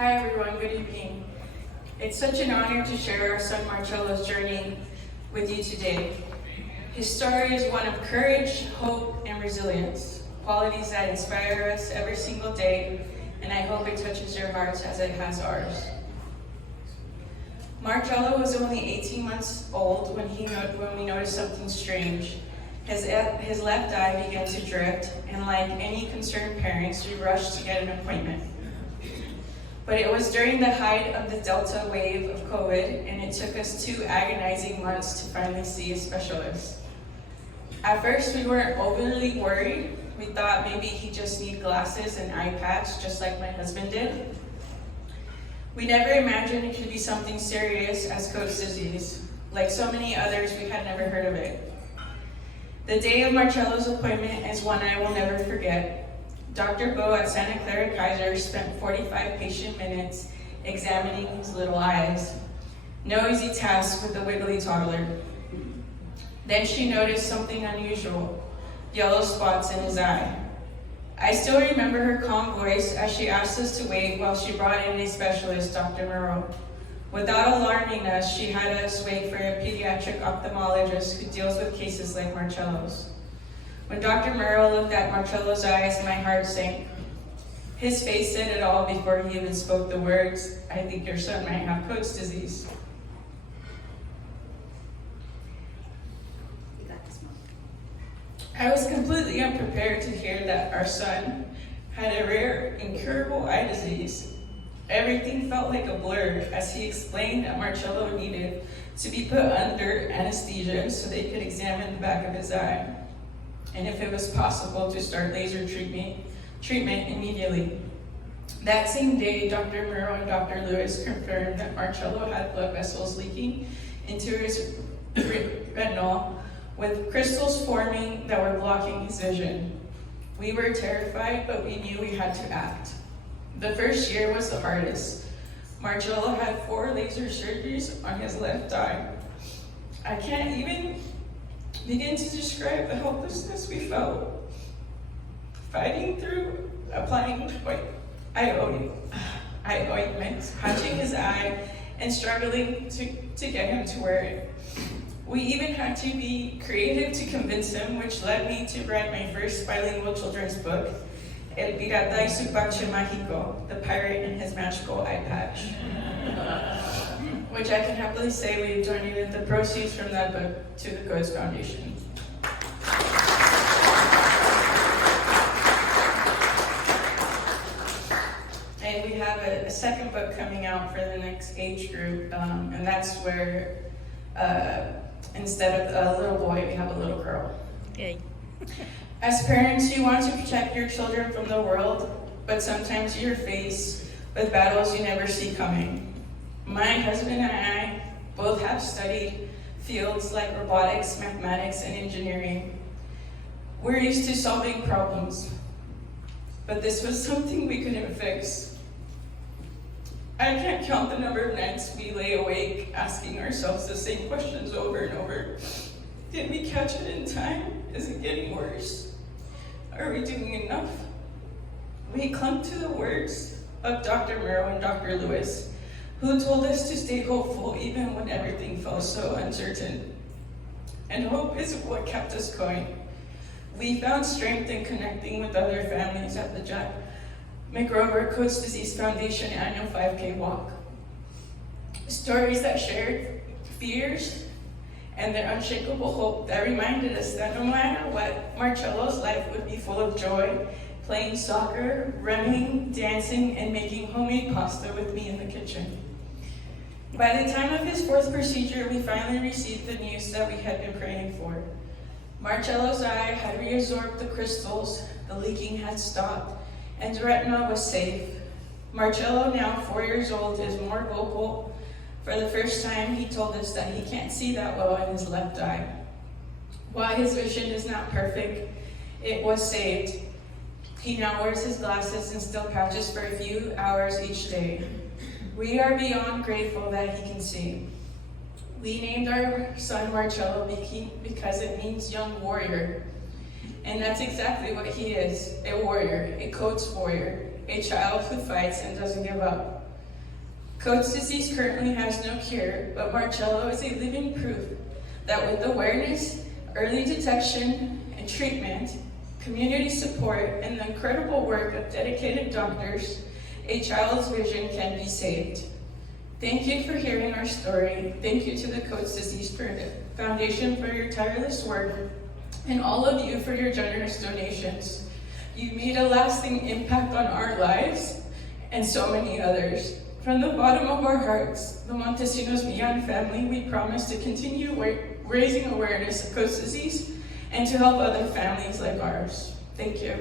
Hi everyone, good evening. It's such an honor to share our son Marcello's journey with you today. His story is one of courage, hope, and resilience, qualities that inspire us every single day, and I hope it touches your hearts as it has ours. Marcello was only 18 months old when we noticed something strange. His left eye began to drift, and like any concerned parents, we rushed to get an appointment. But it was during the height of the Delta wave of COVID, and it took us 2 agonizing months to finally see a specialist. At first, we weren't overly worried. We thought maybe he just needed glasses and eye patch, just like my husband did. We never imagined it could be something serious as Coats disease. Like so many others, we had never heard of it. The day of Marcello's appointment is one I will never forget. Dr. Bo at Santa Clara Kaiser spent 45 patient minutes examining his little eyes. No easy task with a wiggly toddler. Then she noticed something unusual, yellow spots in his eye. I still remember her calm voice as she asked us to wait while she brought in a specialist, Dr. Moreau. Without alarming us, she had us wait for a pediatric ophthalmologist who deals with cases like Marcello's. When Dr. Moreau looked at Marcello's eyes, my heart sank. His face said it all before he even spoke the words, "I think your son might have Coats disease." I was completely unprepared to hear that our son had a rare, incurable eye disease. Everything felt like a blur as he explained that Marcello needed to be put under anesthesia so they could examine the back of his eye, and if it was possible to start laser treatment immediately. That same day, Dr. Moreau and Dr. Lewis confirmed that Marcello had blood vessels leaking into his retinal, with crystals forming that were blocking his vision. We were terrified, but we knew we had to act. The first year was the hardest. Marcello had 4 laser surgeries on his left eye. I can't even begin to describe the helplessness we felt, fighting through applying eye ointment, patching his eye, and struggling to get him to wear it. We even had to be creative to convince him, which led me to write my first bilingual children's book, El Pirata y su Parche Mágico, The Pirate and His Magical Eye Patch, which I can happily say we've donated the proceeds from that book to the Coats Foundation. And we have a second book coming out for the next age group, and that's where instead of a little boy, we have a little girl. Yay. As parents, you want to protect your children from the world, but sometimes you're faced with battles you never see coming. My husband and I both have studied fields like robotics, mathematics, and engineering. We're used to solving problems, but this was something we couldn't fix. I can't count the number of nights we lay awake asking ourselves the same questions over and over. Did we catch it in time? Is it getting worse? Are we doing enough? We clung to the words of Dr. Moreau and Dr. Lewis, who told us to stay hopeful even when everything felt so uncertain. And hope is what kept us going. We found strength in connecting with other families at the Jack McGovern Coats Disease Foundation annual 5K walk. Stories that shared fears and their unshakable hope that reminded us that no matter what, Marcello's life would be full of joy, playing soccer, running, dancing, and making homemade pasta with me in the kitchen. By the time of his 4th procedure, we finally received the news that we had been praying for. Marcello's eye had reabsorbed the crystals, the leaking had stopped, and the retina was safe. Marcello, now 4 years old, is more vocal. For the first time, he told us that he can't see that well in his left eye. While his vision is not perfect, it was saved. He now wears his glasses and still patches for a few hours each day. We are beyond grateful that he can see. We named our son Marcello because it means young warrior. And that's exactly what he is, a warrior, a Coats warrior, a child who fights and doesn't give up. Coats disease currently has no cure, but Marcello is a living proof that with awareness, early detection, and treatment, community support, and the incredible work of dedicated doctors, a child's vision can be saved. Thank you for hearing our story. Thank you to the Coats Disease Foundation for your tireless work, and all of you for your generous donations. You made a lasting impact on our lives and so many others. From the bottom of our hearts, the Montesinos Millan family, we promise to continue raising awareness of Coats disease and to help other families like ours. Thank you.